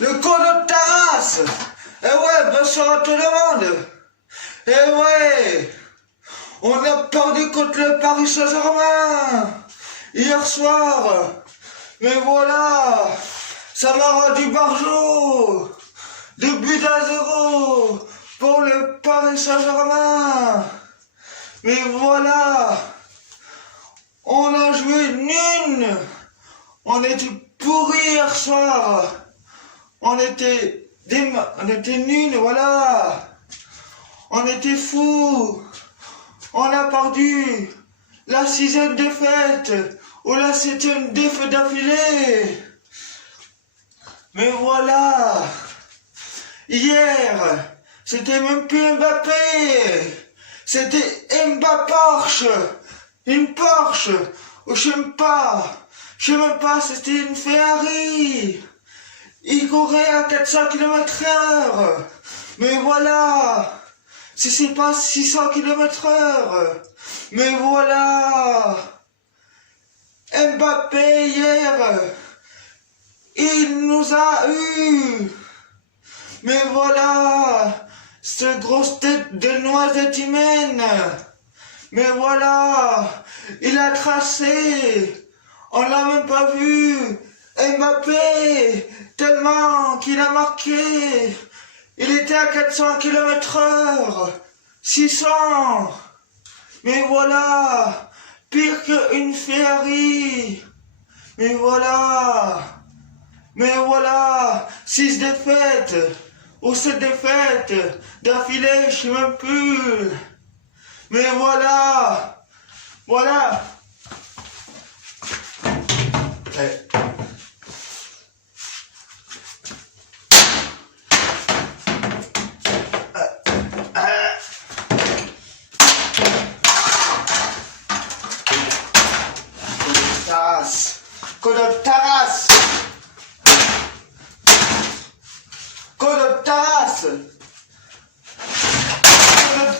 Le con de Taras. Eh ouais, bonsoir à tout le monde. Eh ouais, on a perdu contre le Paris Saint-Germain hier soir. Mais voilà, ça m'a rendu barjot. 2-0 pour le Paris Saint-Germain. Mais voilà, on a joué nul. On était pourris hier soir. On était nuls, voilà. On était fous. On a perdu la 6e défaite ou la 7e défaite d'affilée. Mais voilà. Hier, c'était même plus Mbappé. C'était Mbappé. Une Porsche. Ou je sais même pas, c'était une Ferrari. Il courait à 400 km/h. Mais voilà. Si c'est pas 600 km/h. Mais voilà. Mbappé hier. Il nous a eu. Mais voilà. Cette grosse tête de noisette humaine. Mais voilà. Il a tracé. On l'a même pas vu. Mbappé, tellement qu'il a marqué. Il était à 400 km/h. 600. Mais voilà. Pire qu'une Ferrari. Mais voilà. 6 défaites. Ou 7 défaites. D'affilée, je sais même plus. Mais voilà.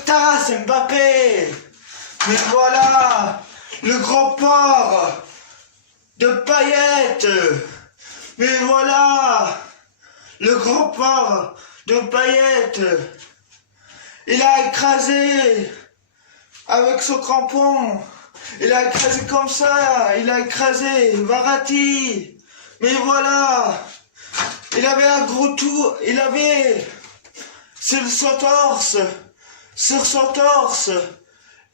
Taras Mbappé. Mais voilà, le gros porc de paillettes. Mais voilà, le gros porc de paillettes. Il a écrasé avec ce crampon. Il a écrasé comme ça. Il a écrasé Verratti. Mais voilà, il avait un gros tour. Il avait sur son torse,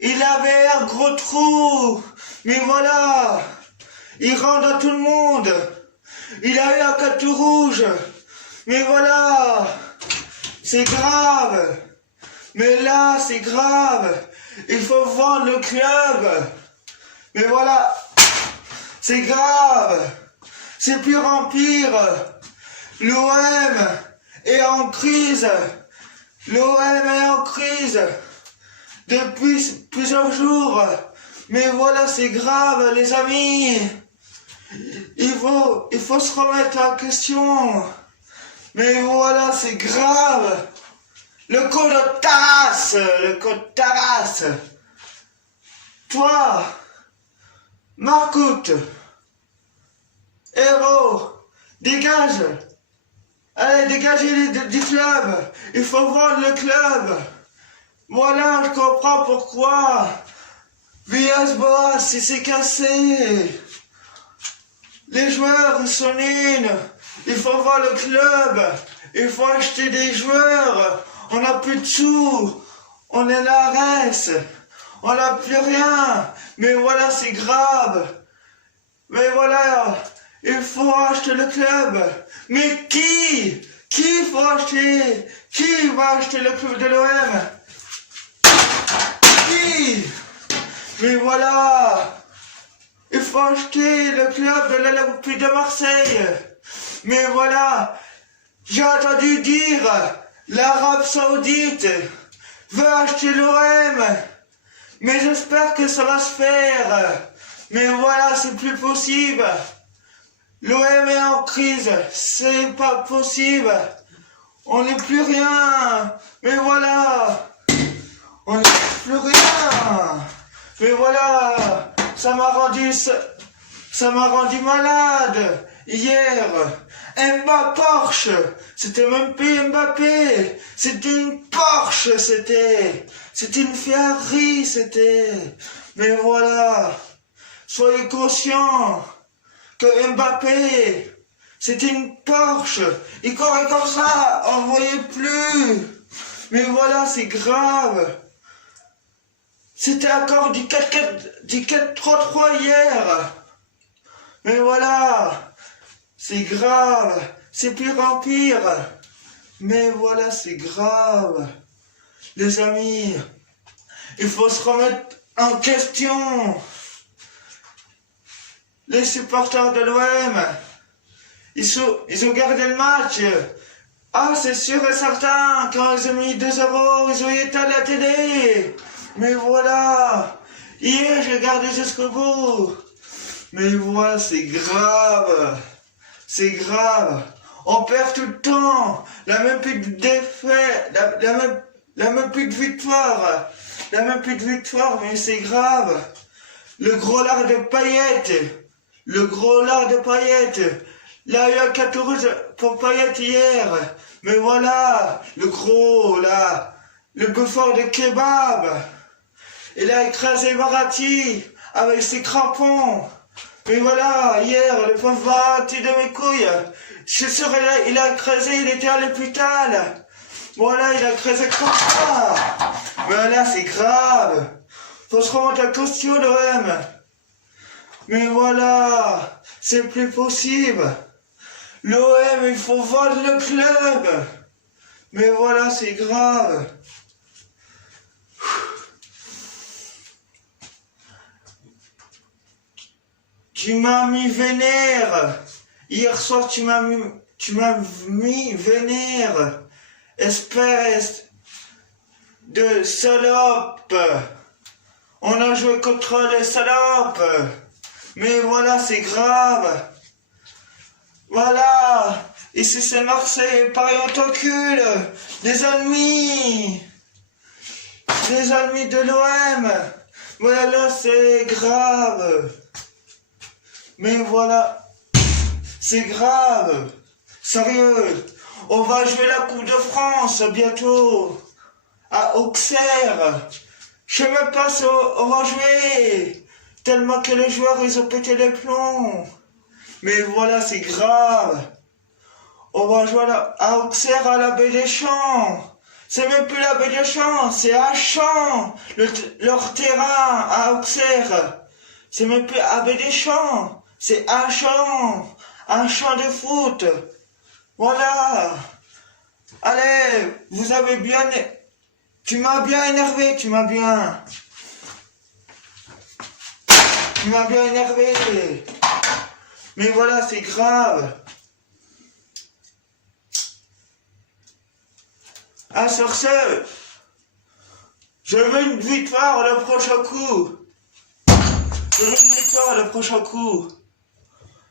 il avait un gros trou. Mais voilà, il rend à tout le monde. Il a eu un carton rouge. Mais voilà, c'est grave. Mais là, c'est grave. Il faut vendre le club. Mais voilà, c'est grave. C'est pire en pire. L'OM est en crise. L'OM est en crise depuis plusieurs jours. Mais voilà, c'est grave, les amis. Il faut se remettre en question. Mais voilà, c'est grave. Le code de Taras. Toi, Marcoute, héros, dégage. Allez, dégagez du club. Il faut vendre le club. Voilà, je comprends pourquoi. Villas-Boas, il s'est cassé. Les joueurs, ils sont nuls. Il faut vendre le club. Il faut acheter des joueurs. On n'a plus de sous. On est la reste. On n'a plus rien. Mais voilà, c'est grave. Mais voilà, il faut acheter le club. Mais qui? Qui faut acheter? Qui va acheter le club de l'OM? Qui? Mais voilà, il faut acheter le club de l'Olympique de Marseille. Mais voilà, j'ai entendu dire l'Arabie Saoudite veut acheter l'OM. Mais j'espère que ça va se faire. Mais voilà, c'est plus possible. L'OM est en crise. C'est pas possible. On n'est plus rien. Mais voilà. On n'est plus rien. Mais voilà. Ça m'a rendu malade. Hier. Mbappé Porsche. C'était même plus Mbappé. C'était une Porsche, c'était. C'était une Ferrari, c'était. Mais voilà. Soyez conscients que Mbappé, c'était une Porsche. Il courait comme ça, on ne voyait plus. Mais voilà, c'est grave. C'était encore du 4-3-3 hier. Mais voilà, c'est grave. C'est pire en pire. Mais voilà, c'est grave. Les amis, il faut se remettre en question. Les supporters de l'OM, ils ont gardé le match. Ah, c'est sûr et certain, quand ils ont mis 2-0, ils ont été à la télé. Mais voilà, hier j'ai gardé jusqu'au bout. Mais voilà, c'est grave. C'est grave. On perd tout le temps. La même plus de défaite, la même plus de victoire. La même plus de victoire, mais c'est grave. Le gros lard de paillettes. Le gros lard de paillettes. Là, il y a un carton rouge pour paillettes hier. Mais voilà, le gros, là, le bouffeur de kebab. Il a écrasé Verratti avec ses crampons. Mais voilà, hier, le pauvre Verratti de mes couilles. Je suis sûr, il a écrasé, il était à l'hôpital. Voilà, il a écrasé comme ça. Mais là, c'est grave. Faut se remonter en question, l'OM. Mais voilà, c'est plus possible. L'OM, il faut vendre le club. Mais voilà, c'est grave. Tu m'as mis vénère. Hier soir, tu m'as mis vénère. Espèce de salope. On a joué contre les salopes. Mais voilà, c'est grave. Voilà. Ici, c'est Marseille. Paris, on t'encule. Des ennemis. Des ennemis de l'OM. Voilà, c'est grave. Mais voilà, c'est grave. Sérieux. On va jouer la Coupe de France bientôt. À Auxerre. Je sais même pas si on va jouer. Tellement que les joueurs, ils ont pété les plombs. Mais voilà, c'est grave. On va jouer à Auxerre, à la Baie des Champs. C'est même plus la Baie des Champs, c'est à Champs. Leur terrain à Auxerre. C'est même plus à Baie des Champs. C'est à Champs. Un champ de foot. Voilà. Allez, vous avez bien... Tu m'as bien énervé, tu m'as bien énervé. Mais voilà, c'est grave. Ah, sur ce, je veux une victoire le prochain coup. Je veux une victoire le prochain coup.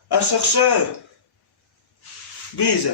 Ah, sur ce, bise.